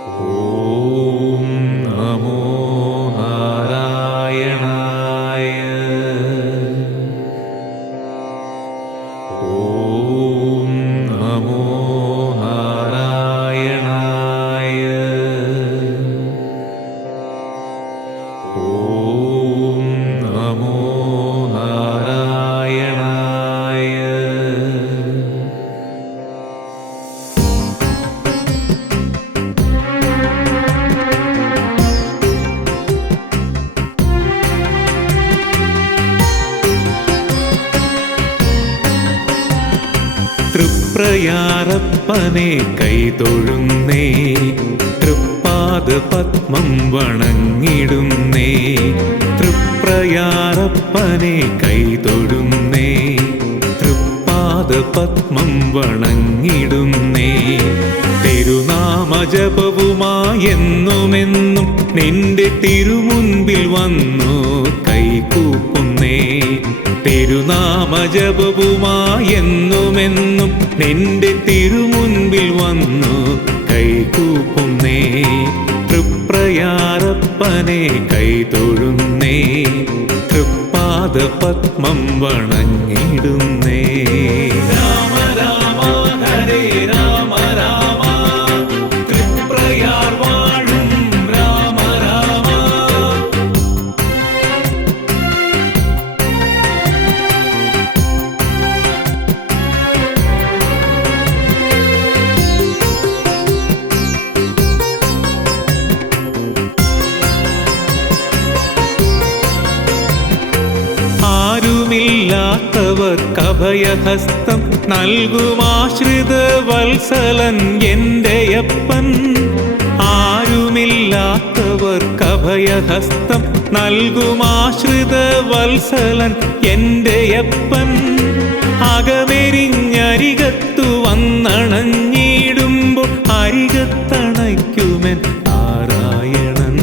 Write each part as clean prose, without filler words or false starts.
ഓം നമോ നാരായണായ. ഓം നമോ നാരായണായ. ഓം നമോ നാരായണായ. തൃപ്രയാറപ്പനെ കൈതൊഴുന്നേ, തൃപ്പാദ പത്മം വണങ്ങിടുന്നേ. തൃപ്രയാറപ്പനെ കൈതൊഴുന്നേ, തൃപ്പാദ പത്മം വണങ്ങിടുന്നേ. തിരുനാമജപവുമായെന്നുമെന്നും നിന്റെ തിരുമുൻപിൽ വന്നു കൈകൂപ്പുന്നേ. തിരുനാമജപവുമായെന്നുമെന്നും നിന്റെ തിരുമുൻപിൽ വന്നു കൈകൂപ്പുന്നേ. തൃപ്രയാറപ്പനെ കൈതൊഴുന്നേ, തൃപ്പാദ പത്മം വണങ്ങിടുന്നേ. രാമ രാമ ഹരേ രാമ രാമ, തൃപ്രയാർ വാഴും രാമ രാമ. ആരുമില്ലാത്തവർക്കഭയഹസ്തം നൽകുമാശ്രിത വത്സലൻ എന്റെയപ്പൻ. ആരുമില്ലാത്തവർക്കഭയഹസ്തം നൽകുമാശ്രിത വത്സലൻ എന്റെയപ്പൻ. അകമെരിഞ്ഞരികത്തു വന്നണഞ്ഞിടുമ്പോൾ അരികത്തണയ്ക്കുമെൻ നാരായണൻ.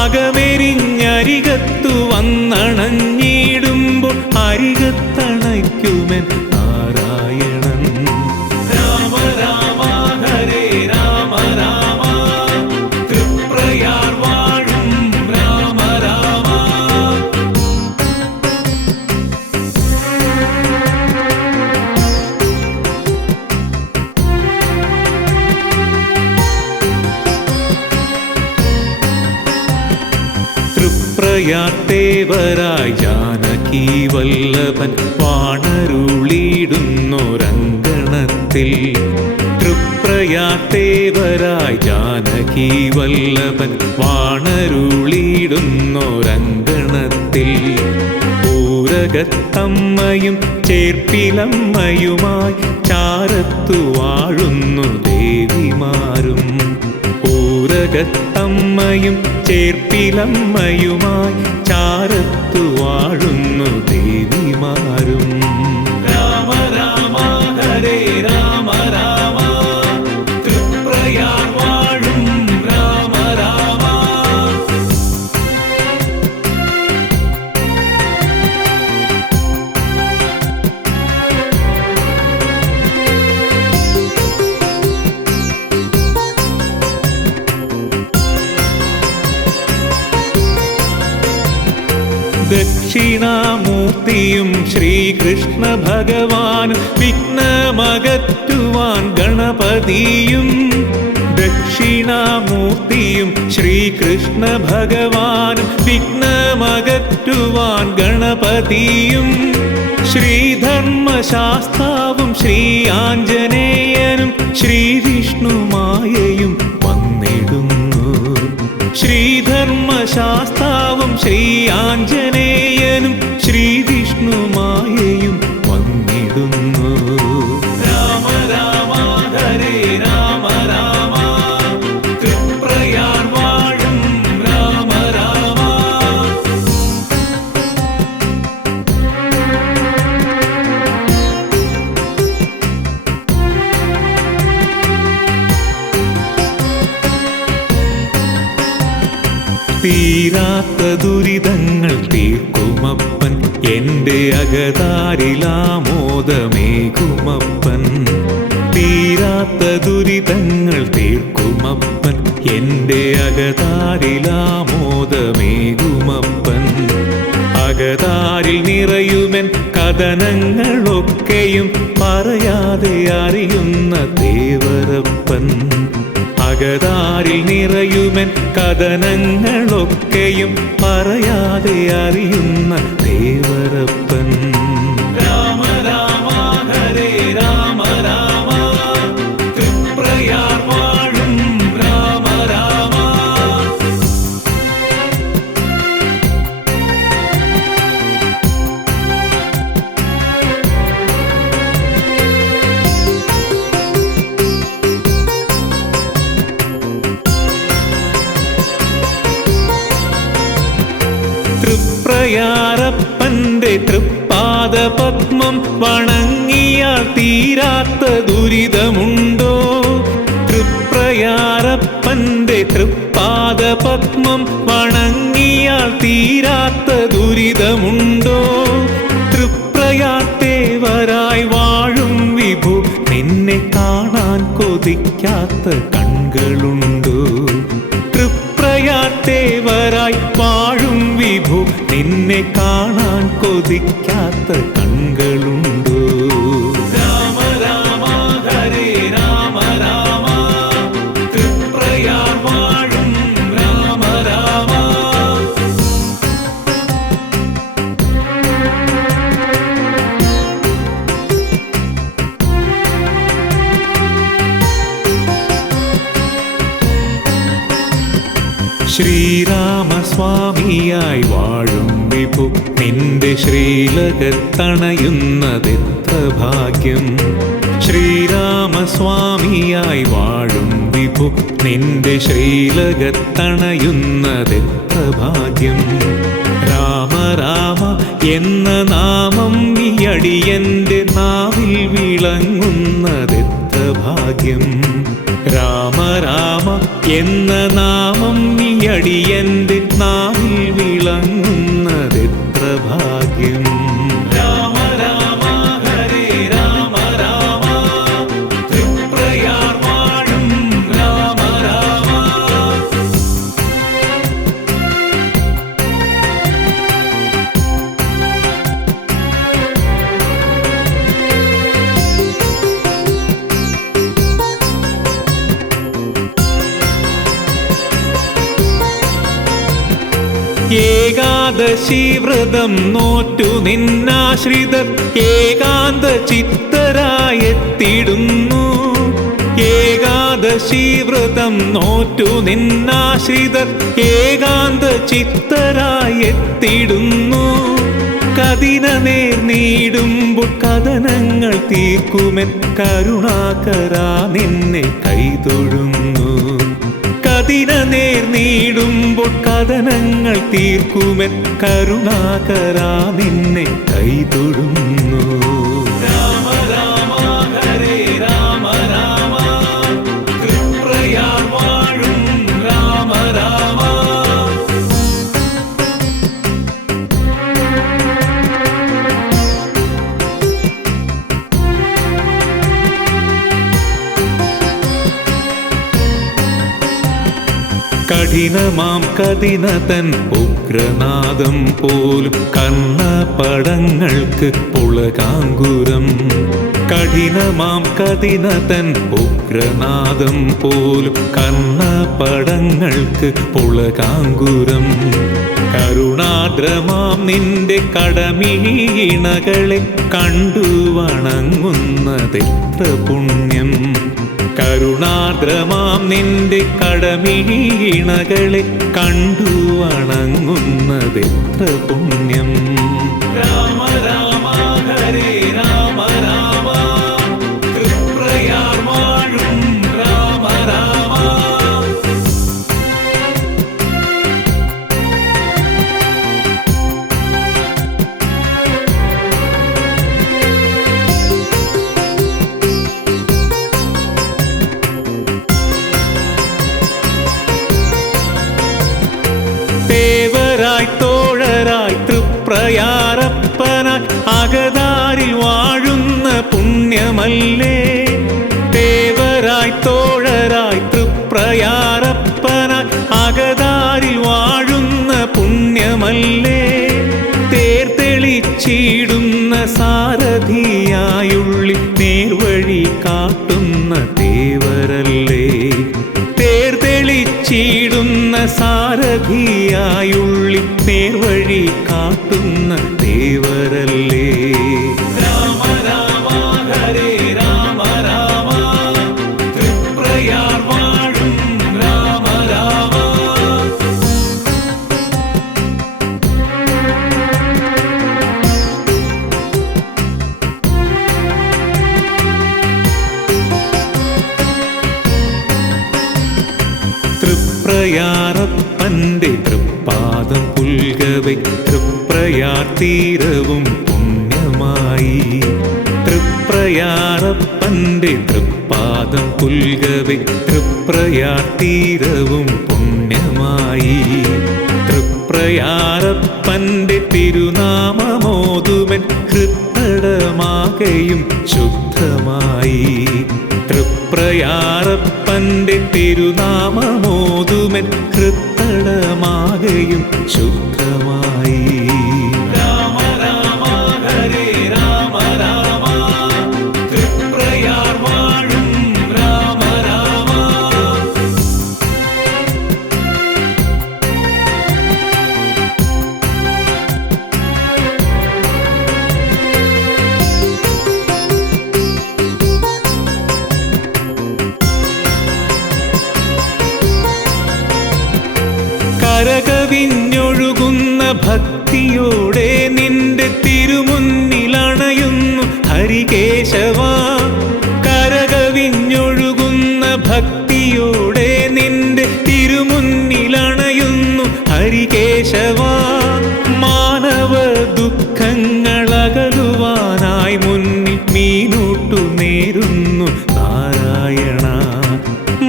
അകമെരിഞ്ഞരികത്തു വന്നണഞ്ഞിടുമ്പോൾ അരികത്തണയ്ക്കുമെൻ നാരായണൻ. രാമ രാമ ഹരേ രാമ രാമ, തൃപ്രയാർ വാഴും രാമ രാമ. തൃപ്രയാർത്തേവരായി ജാനകി വല്ലഭൻ വാണരുളിയിടുന്നൊരങ്കണത്തിൽ. തൃപ്രയാർത്തേവരായി ജാനകി വല്ലഭൻ വാണരുളിയിടുന്നൊരങ്കണത്തിൽ. പൂരകത്തമ്മയും ചേർപ്പിലമ്മയുമായി ചാരത്തു വാഴുന്നു ദേവിമാരും. പൂരകത്തമ്മയും ചേർപ്പിലമ്മയുമായി ചാരത്തു വാഴുന്നു ദേവിമാരും. രാമ രാമ ഹരേ രാമ രാമ, തൃപ്രയാർ വാഴും രാമ രാമ. ദക്ഷിണാമൂർത്തിയും ശ്രീകൃഷ്ണ ഭഗവാനും വിഘ്നമകറ്റുവാൻ ഗണപതിയും. ദക്ഷിണാമൂർത്തിയും ശ്രീകൃഷ്ണ ഭഗവാനും വിഘ്നമകറ്റുവാൻ ഗണപതിയും. ശ്രീധർമ്മശാസ്താവും ശ്രീ ആഞ്ജനേയനും ശ്രീവിഷ്ണുമായയും വന്നിടുന്നു. ശ്രീധർമ്മശാസ്താവും ശ്രീ ആഞ്ജനേയനും ശ്രീവിഷ്ണുമായയും വന്നിടുന്നു. രാമ രാമ ഹരേ രാമ രാമ, തൃപ്രയാർ വാഴും രാമ രാമ. തീരാത്ത ദുരിതങ്ങൾ തീർക്കുമപ്പൻ, എൻ്റെ അകതാരിലാമോദമേകുമപ്പൻ. തീരാ തീരാത്ത ദുരിതങ്ങൾ തീർക്കുമപ്പൻ എൻ്റെ അകതാരിലാമോദമേകുമപ്പൻ അകതാരിൽ നിറയുമെൻ കഥനങ്ങളൊക്കെയും പറയാതെ അറിയുന്ന ദേവരപ്പൻ അകതാരിൽ നിറയുമെൻ കഥനങ്ങളൊക്കെയും പറയാതെ അറിയുന്ന ദേവരപ്പൻ രാമ രാമ ഹരേ രാമ രാമ തൃപ്രയാർ വാഴും രാമ രാമ തൃപ്രയാരപ്പന്റെ തൃപ്പാദ പത്മം വണങ്ങിയാൽ തീരാത്ത ദുരിതമുണ്ടോ തൃപ്രയാരപ്പന്റെ തൃപ്പാദ പത്മം വണങ്ങിയാൽ തീരാത്ത ദുരിതമുണ്ടോ തൃപ്രയാർത്തേവരായി വാഴും വിഭു നിന്നെ കാണാൻ കൊതിക്കാത്ത കണ്ണുകളുണ്ടോ തൃപ്രയാർത്തേവരായി വാഴും വിഭു നിന്നെ കാണാൻ കൊതിക്കാത്ത കണ്ണുകളുണ്ടോ രാമ രാമ ഹരേ രാമ രാമ തൃപ്രയാർ വാഴും രാമ രാമ ശ്രീരാമസ്വാമിയായി വാഴും വിഭു നിന്റെ ശ്രീലകത്തണയുന്നതെത്ര ഭാഗ്യം ശ്രീരാമസ്വാമിയായി വാഴും വിഭു നിന്റെ ശ്രീലകത്തണയുന്നതെത്ര ഭാഗ്യം രാമ രാമ എന്ന നാമം ഈ അടിയന്റെ നാവിൽ വിളങ്ങുന്നതെത്ര ഭാഗ്യം രാമ രാമ എന്ന നാമം ഈ അടിയന്റെ നാവിൽ വിളങ്ങുന്നതെത്ര ഭാഗ്യം രാമ രാമ ഹരേ രാമ രാമ തൃപ്രയാർ വാഴും രാമ രാമ ഏകാദശി വ്രതം നോറ്റു നിന്നാശ്രിതർ ഏകാന്ത ചിത്തരായെത്തിടുന്നു ഏകാദശി വ്രതം നോറ്റു നിന്നാശ്രിതർ ഏകാന്ത ചിത്തരായെത്തിടുന്നു കതിന നേർ നീടുമ്പോൾ കഥനങ്ങൾ തീർക്കുമെൻ കരുണാകരാ നിന്നെ കൈതൊഴുന്നു കതിന നേർ നീടുമ്പോൾ കഥനങ്ങൾ തീർക്കുമെൻ കരുണാകരാ നിന്നെ കൈതൊഴുന്നു രാമ രാമ ഹരേ രാമ രാമ തൃപ്രയാർ വാഴും രാമ രാമ കഠിനമാം കഠിനതൻ ഉഗ്രനാദം പോലും കർണപടങ്ങൾക്ക് പുളകാങ്കുരം കഠിനമാം കഠിനതൻ ഉഗ്രനാദം പോലും കർണപടങ്ങൾക്ക് പുളകാങ്കുരം കരുണാദ്രമാം നിന്റെ കടമിഴിണകളെ കണ്ടു വണങ്ങുന്നതെത്ര പുണ്യം കരുണാദ്രമാം നിന്റെ കടമിഴിണകളെ കണ്ടു വണങ്ങുന്നതെത്ര പുണ്യം രാമ രാമ ഹരേ രാമ രാമ തൃപ്രയാർ വാഴും രാമ രാമ ായി തോഴരായി തൃപ്രയാരപ്പനായി അകതാരിൽ വാഴുന്ന പുണ്യമല്ലേ ദേവരായി സാരഥിയായുള്ളി നേർവഴി കാട്ടുന്ന ദേവരല്ലേ. രാമ രാമ ഹരേ രാമ രാമ തൃപ്രയാർ വാഴും രാമ രാമ. തൃപ്രയാറപ്പന്റെ തൃപ്പാദം പുൽകവെ തൃപ്രയാർ തീരവും പുണ്യമായി. തൃപ്രയാറപ്പന്റെ തൃപ്പാദം പുൽകവെ തൃപ്രയാർ തീരവും പുണ്യമായി. തൃപ്രയാറപ്പന്റെ തിരുനാമമോതുമൻ ഹൃത്തടമാകയും ശുദ്ധമായി. തൃപ്രയാറപ്പന്റെ തിരുനാമമോതുമൻ ഹൃത്തടമാകയും ശുദ്ധമായി. രാമ രാമ ഹരേ രാമ രാമ തൃപ്രയാർ വാഴും രാമ രാമ. കരകവിഞ്ഞൊഴുകുന്ന ഭക്തിയോടെ നിന്റെ തിരുമുന്നിലണയുന്നു ഹരികേശവ. കരകവിഞ്ഞൊഴുകുന്ന ഭക്തിയോടെ നിന്റെ തിരുമുന്നിലണയുന്നു ഹരികേശവ. മാനവ ദുഃഖങ്ങളകലുവാനായി മുന്നിൽ മീനൂട്ടു നേരുന്നു നാരായണ.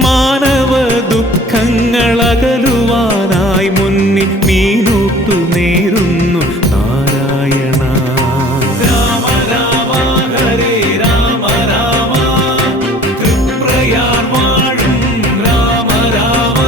മാനവ ദുഃഖങ്ങളകലുവാനായി മുന്നിൽ മീനൂട്ടു നേരുന്നു നാരായണ. രാമ രാമ ഹരേ രാമ രാമ തൃപ്രയാർ വാഴും രാമ രാമ.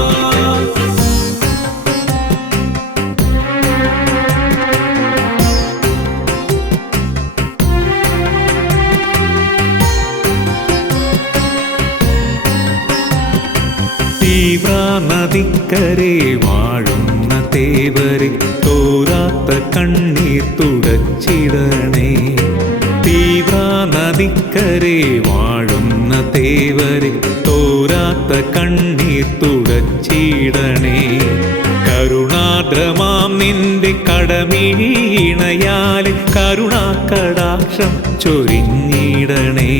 തീവ്ര നദിക്കരെ വാഴുന്ന തേവരെ തോരാത്ത കണ്ണീർ തുടച്ചിടണേ. തീവ്ര നദിക്കരെ വാഴുന്ന തേവരെ തോരാത്ത കണ്ണീർ തുടച്ചിടണേ. കരുണാദ്രമാം നിന്റെ കടമിഴിയിണയാലെ കരുണാകടാക്ഷം ചൊരിഞ്ഞിടണേ.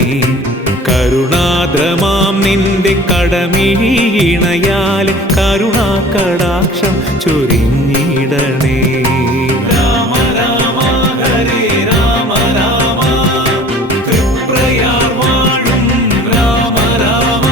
കരുണാദ്രമാം നിന്റെ കടമിഴിയിണയാലെ കരുണാകടാക്ഷം ചൊരിഞ്ഞിടണേ. രാമ രാമ ഹരേ രാമ രാമ തൃപ്രയാർ വാഴും രാമ രാമ.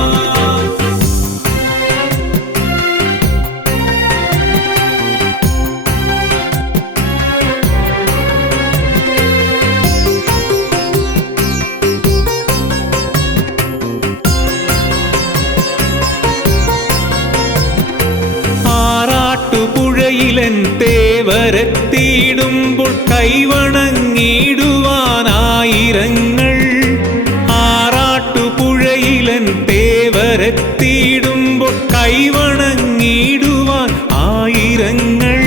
ആറാട്ടുപുഴയിലൻ തേവരെത്തിയിടുമ്പോൾ കൈവണങ്ങിടുവാനായിരങ്ങൾ. ആറാട്ടുപുഴയിലൻ തേവരെത്തിയിടുമ്പോൾ കൈവണങ്ങിടുവാൻ ആയിരങ്ങൾ.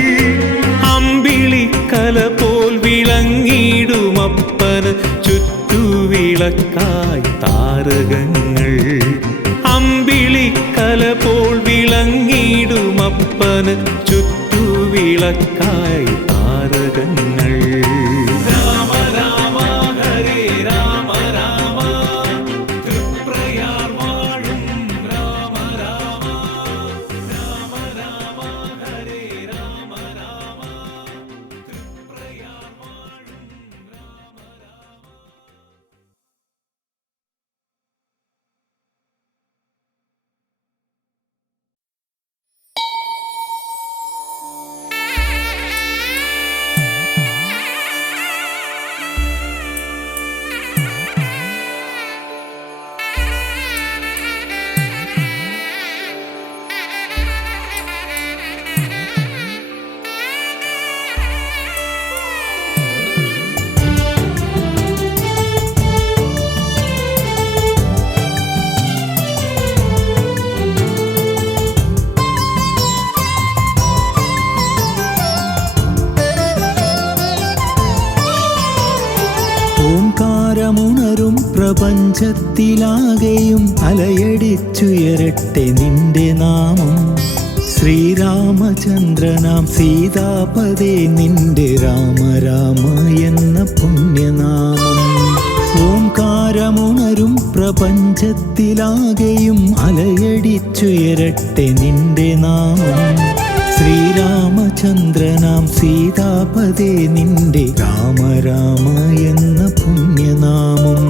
അമ്പിളിക്കല പോൽ വിളങ്ങിടുമപ്പന് ചുറ്റുവിളക്കായി താരകങ്ങൾ. അമ്പിളിക്കല പോൽ വിളങ്ങിടുമപ്പന് ചുറ്റുവിളക്കായി താരകങ്ങൾ. രാമ രാമ ഹരേ രാമ രാമ തൃപ്രയാർ വാഴും രാമ രാമ. രാമ രാമ ഹരേ രാമ രാമ തൃപ്രയാർ വാഴും രാമ രാമ. കഷ്ടകാലമുണരും പ്രപഞ്ചത്തിലാകെയും അലയടിച്ചുയരട്ടെ നിന്റെ നാമം. ശ്രീരാമചന്ദ്രനാം സീതാപദേ നിന്റെ രാമ രാമ എന്ന പുണ്യനാമം. ഓംകാരമുണരും പ്രപഞ്ചത്തിലാകെയും അലയടിച്ചുയരട്ടെ നിന്റെ നാമം. ശ്രീരാമചന്ദ്രനാം സീതാപദേ നിന്റെ രാമ രാമ എന്ന പുണ്യനാമം.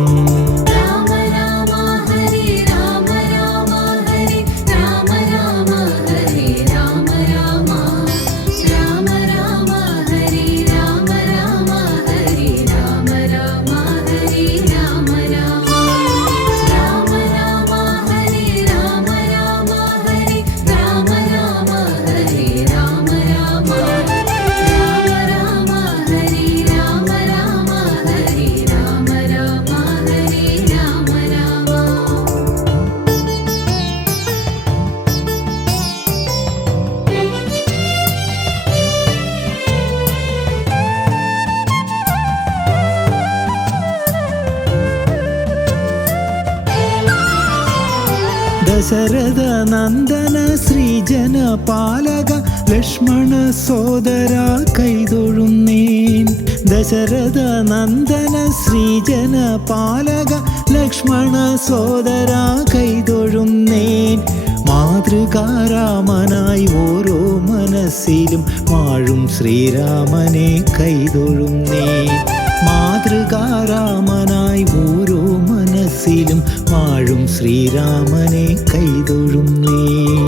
ദശരഥ നന്ദന ശ്രീജന പാലക ലക്ഷ്മണ സോദര കൈതൊഴുന്നേൻ. ദശരഥ നന്ദന ശ്രീജന പാലക ലക്ഷ്മണ സോദര കൈതൊഴുന്നേൻ. മാതൃകാരാമനായി ഓരോ മനസ്സിലും വാഴും ശ്രീരാമനെ കൈതൊഴുന്നേൻ. മാതൃകാരാമനായി ഓരോ മനസ്സിലും വാഴും ശ്രീരാമനെ കൈതൊഴുന്നേൻ.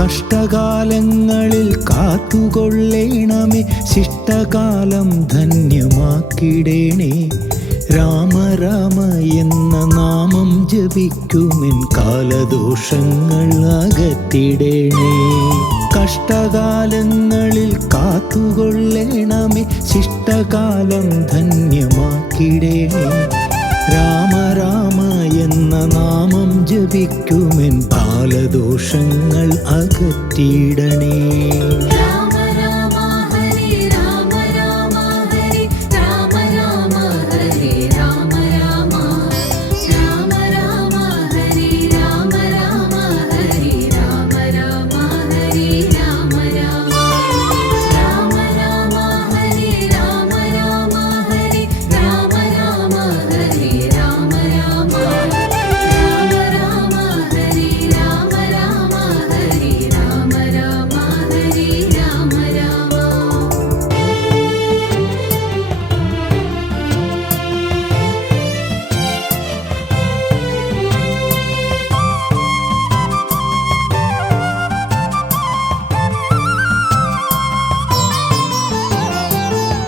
കഷ്ടകാലങ്ങളിൽ കാത്തുകൊള്ളേണമേ, ശിഷ്ടകാലം ധന്യമാക്കിടേണേ. രാമ രാമ എന്ന നാമം ജപിക്കുമെൻ കാലദോഷങ്ങൾ അകറ്റിടേണേ. കഷ്ടകാലങ്ങളിൽ കാത്തുകൊള്ളേണമേ, ശിഷ്ടകാലം ധന്യമാക്കിടേണേ. രാമ രാമ എന്ന നാമം ജപിക്കുമെൻ കാലദോഷങ്ങൾ അകറ്റിടണേ.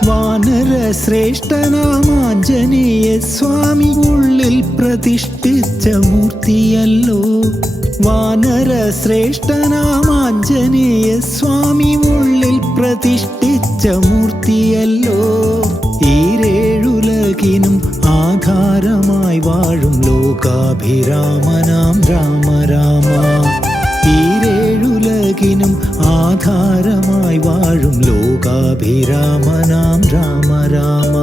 വാനര ശ്രേഷ്ഠനാമാഞ്ജനേയ സ്വാമി ഉള്ളിൽ പ്രതിഷ്ഠിച്ച മൂർത്തിയല്ലോ. വാനര ശ്രേഷ്ഠനാമാഞ്ജനേയ സ്വാമി ഉള്ളിൽ പ്രതിഷ്ഠിച്ച മൂർത്തിയല്ലോ. ഈരേഴുലകിനും ആധാരമായി വാഴും ലോകാഭിരാമനാം രാമ രാമ. ഈരേഴുലകിനും ആധാരമായി വാഴും ലോകാഭിരാമനാം രാമ രാമ.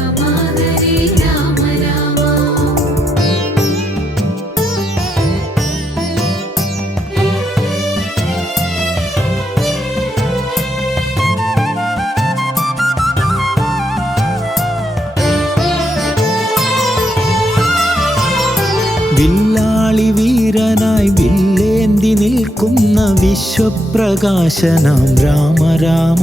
Rama വില്ലാളി വീരനായി വില്ലേന്തി നിൽക്കുന്ന വിശ്വപ്രകാശനാം രാമ രാമ.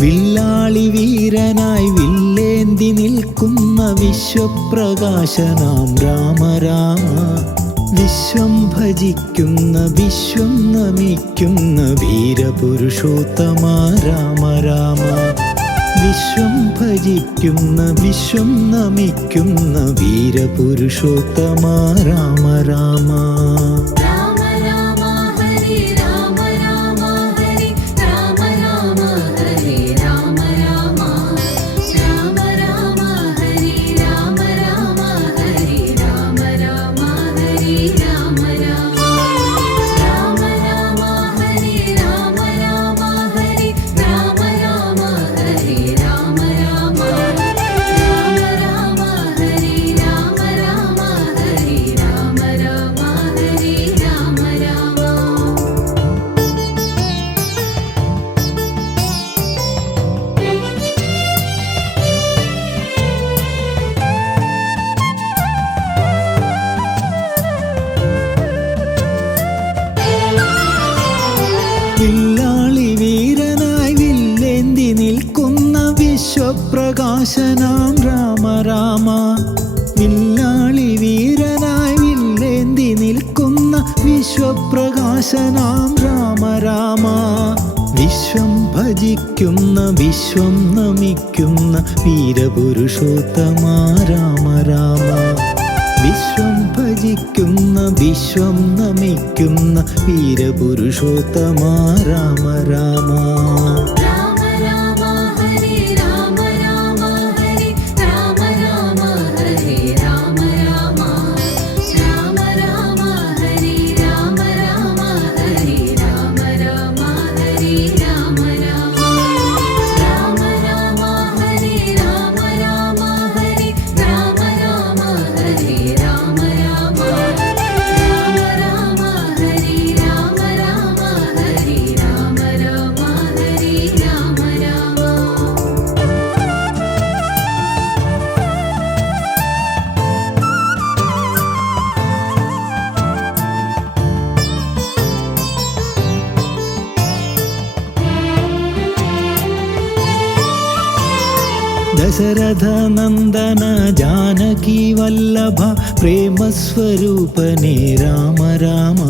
വില്ലാളി വീരനായി വില്ലേന്തി നിൽക്കുന്ന വിശ്വപ്രകാശനാം രാമ രാമ. വിശ്വം ഭജിക്കുന്ന വിശ്വം നമിക്കുന്ന വീരപുരുഷോത്തമ രാമ രാമ. വിശ്വം ഭജിക്കുന്ന വിശ്വം നമിക്കുന്ന വീരപുരുഷോത്തമ രാമ രാമ. വില്ലാളി വീരനായി വില്ലേന്തി നിൽക്കുന്ന വിശ്വപ്രകാശനാം രാമ രാമ. വില്ലാളി വീരനായി വില്ലേന്തി നിൽക്കുന്ന വിശ്വപ്രകാശനാം രാമ രാമ. വിശ്വം ഭജിക്കുന്ന വിശ്വം നമിക്കുന്ന വീരപുരുഷോത്തമ രാമ രാമ. വിശ്വം ഭജിക്കുന്ന വിശ്വം നമിക്കുന്ന വീരപുരുഷോത്തമ രാമ രാമ. ദശരഥ നന്ദന ജാനകി വല്ലഭ പ്രേമസ്വരൂപനേ രാമ രാമ.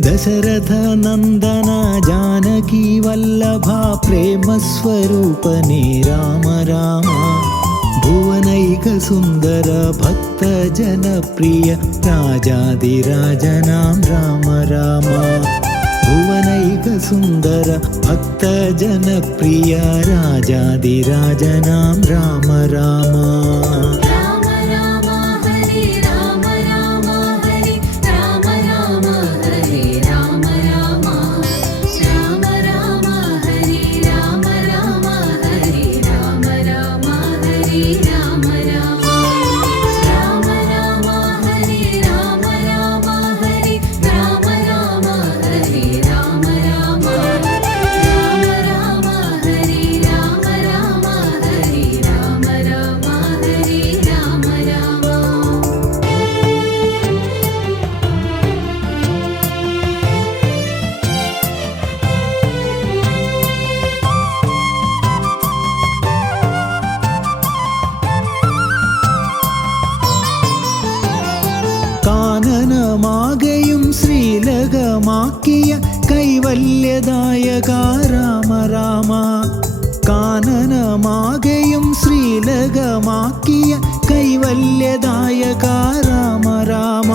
ദശരഥ നന്ദന ജാനകി വല്ലഭ പ്രേമസ്വരൂപനേ രാമ രാമ. ഭുവനൈക സുന്ദര ഭക്ത ജനപ്രിയ രാജാതിരാജനാം രാമ രാമ. ഭുവനൈക സുന്ദര ഭക്ത ജനപ്രിയ രാജാതിരാജനാം രാമ രാമ. കാനനമാകെയും ശ്രീലകമാക്കിയ കൈവല്യദായക രാമ രാമ. കാനനമാകെയും ശ്രീലകമാക്കിയ കൈവല്യദായക രാമ രാമ.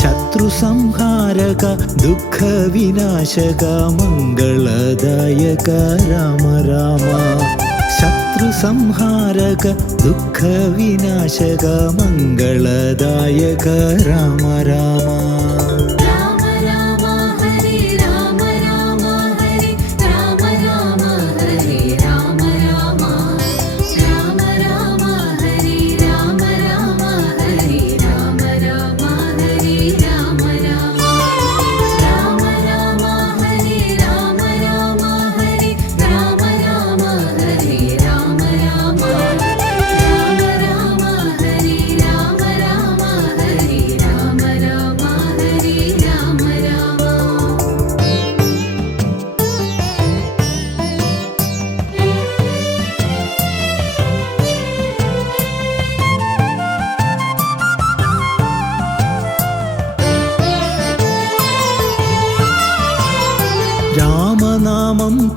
ശത്രു സംഹാരക ദുഃഖ വിനാശക മംഗളദായക രാമ രാമ. ശത്രു സംഹാരക ദുഃഖ വിനാശക മംഗളദായക രാമ രാമ.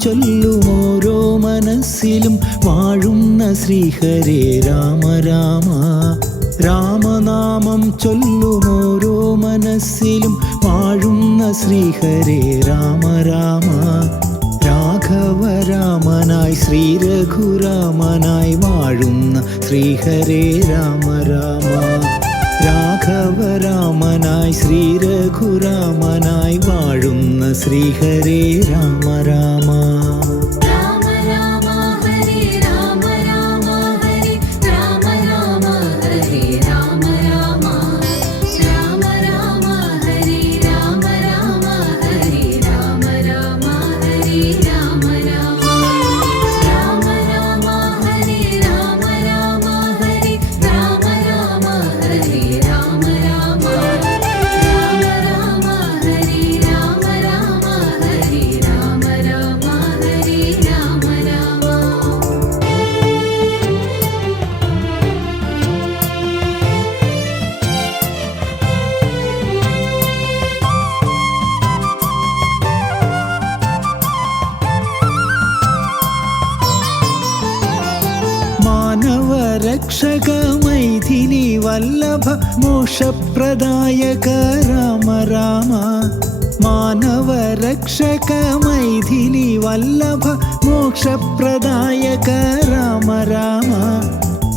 ചൊല്ലും ഓരോ മനസ്സിലും വാഴുന്ന ശ്രീഹരേ രാമ രാമ. രാമനാമം ചൊല്ലും ഓരോ മനസ്സിലും വാഴുന്ന ശ്രീഹരേ രാമ രാമ. രാഘവരാമനായി ശ്രീരഘുരാമനായി വാഴുന്ന ശ്രീഹരേ രാമ രാമ. രാഘവരാമനായി ശ്രീരഘുരാമനായി വാഴുന്ന ശ്രീഹരേ രാമ രാമ. മാനവരക്ഷക മൈഥിലി വല്ലഭ മോക്ഷപ്രദായക രാമ രാമ. മാനവരക്ഷക മൈഥിലി വല്ലഭ മോക്ഷപ്രദായക രാമ രാമ.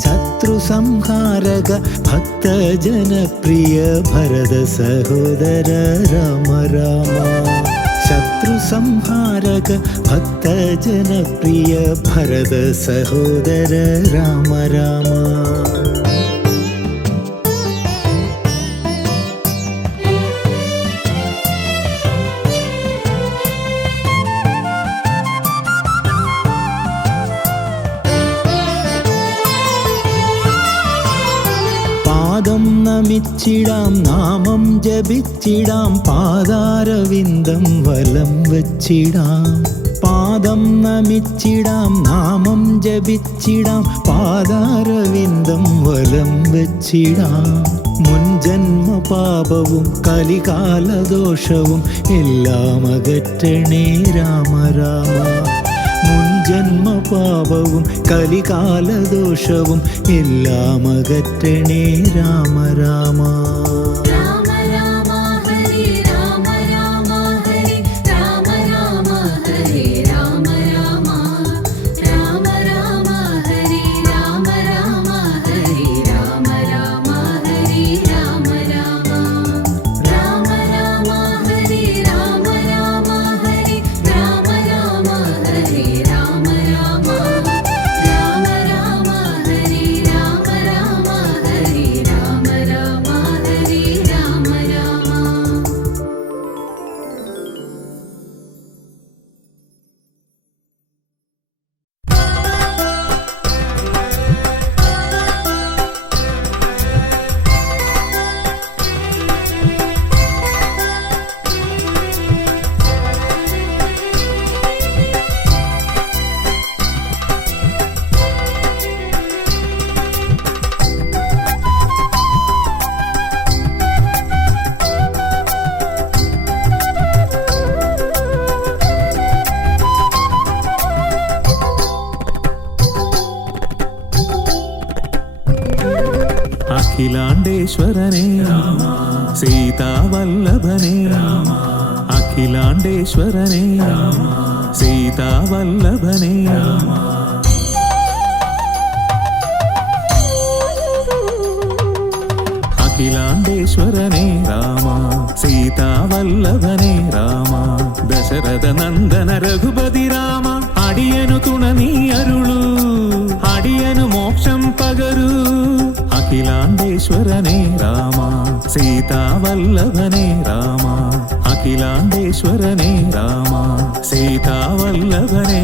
ശത്രുസംഹാരക ഭക്തജനപ്രിയ ഭരത സഹോദര രാമ രാമ. ശത്രുസംഹാരക ഭക്തജനപ്രിയ ഭരത സഹോദര രാമ രാമ. പാദം നമിച്ചിടാം നാമം ജപിച്ചിടാം പാദാരവിന്ദം വലം വച്ചിടാം. പാദം നമിച്ചിടാം നാമം ജപിച്ചിടാം പാദാരവിന്ദം വലം വച്ചിടാം. മുൻജന്മ പാപവും കലികാലദോഷവും എല്ലാം അകറ്റണേ രാമ രാമ. മുൻജന്മ പാപവും കലികാലദോഷവും എല്ലാം അകറ്റണേ രാമ രാമ. അഖിലാണ്ടേശ്വരനെ സീതാവല്ലഭനെ. അഖിലാണ്ടേശ്വരനെ സീതാവല്ലഭനെ. അഖിലാണ്ടേശ്വരനെ രാമ സീതാവല്ലഭനെ രാമ. ദശരഥ നന്ദന രഘുപതി രാമ. അടിയനു തുണ നീ അരുളു, അടിയനു മോക്ഷം പകരു. അഖിലാണ്ടേശ്വരനെ രാമ സീതാവല്ലഭനെ രാമ. അഖിലാണ്ടേശ്വരനെ രാമ സീതാവല്ലഭനെ.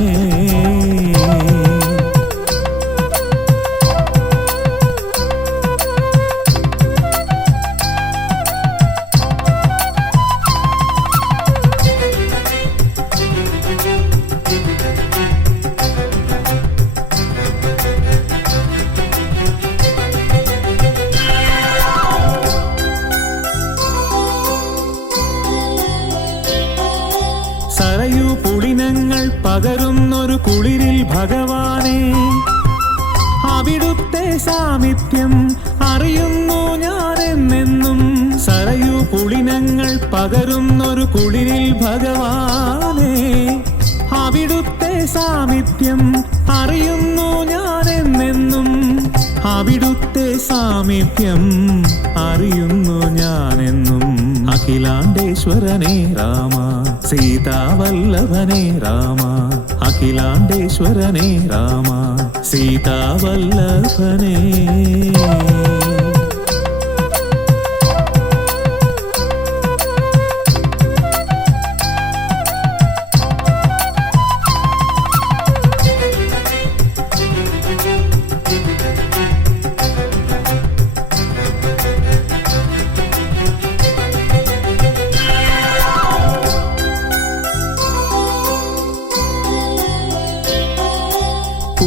സരയൂ പുളിനങ്ങൾ പകരുന്നൊരു കുളിരിൽ ഭഗവാനെ അവിടുത്തെ സാമീപ്യം അറിയുന്നു ഞാനെന്നെന്നും സരയൂ പുളിനങ്ങൾ പകരുന്നൊരു കുളിരിൽ ഭഗവാനെ അവിടുത്തെ സാമീപ്യം അറിയുന്നു ഞാനെന്നെന്നും അവിടുത്തെ സാമീപ്യം അറിയുന്നു ഞാനെന്നും അഖിലാണ്ടേശ്വരനേ രാമ സീതാവല്ലഭനേ രാമ അഖിലാണ്ടേശ്വരനേ രാമ സീതാവല്ലഭനേ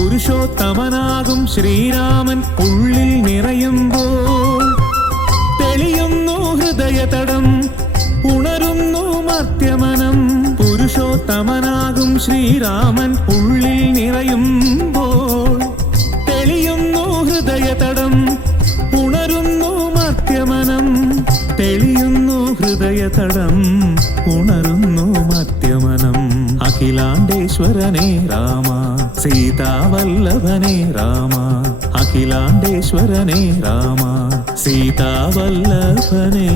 പുരുഷോത്തമനാകും ശ്രീരാമൻ ഉള്ളിൽ നിറയുമ്പോൾ തെളിയുന്നു ഹൃദയതടം ഉണരുന്നു മർത്യമനം പുരുഷോത്തമനാകും ശ്രീരാമൻ ഉള്ളിൽ നിറയുമ്പോൾ തെളിയുന്നു ഹൃദയതടം ഉണരുന്നു മർത്യമനം തെളിയുന്നു ഹൃദയതടം ഉണരുന്നു മർത്യമനം അഖിലാണ്ടേശ്വരനേ രാമ സീതാവല്ലഭനേ രാമ അഖിലാണ്ടേശ്വരനേ രാമ സീതാവല്ലഭനേ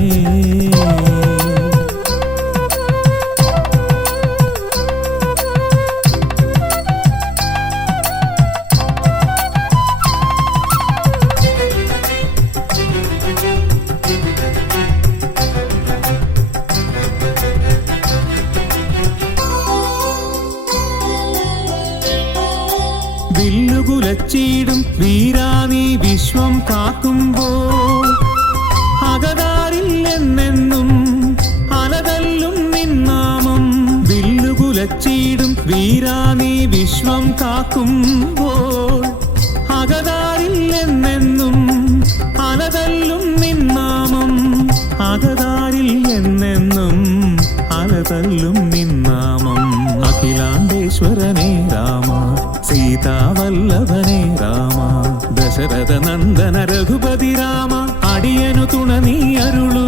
വില്ലുകുലച്ചീടും വീരാനീ വിശ്വം കാക്കുമ്പോൾ അകതാരിൽ എന്നെന്നും അലതല്ലും നിന്നാമം വില്ലുകുലച്ചീടും വീരാനീ വിശ്വം കാക്കുമ്പോൾ അകതാരിൽ എന്നെന്നും അലതല്ലും നിന്നാമം അകതാരിൽ എന്നെന്നും അലതല്ലും നിന്നാമം അഖിലാണ്ടേശ്വരനേ രാമ സീതാവല്ലഭനേ രാമ ദശരഥ നന്ദന രഘുപതി രാമ അടിയനു തുണ നീ അരുളൂ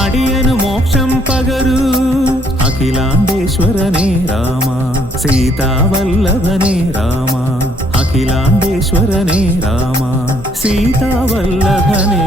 അടിയനു മോക്ഷം പകരൂ അഖിലാണ്ടേശ്വരനേ രാമ സീതാവല്ലഭനേ രാമ അഖിലാണ്ടേശ്വരനേ രാമ സീതാവല്ലഭനേ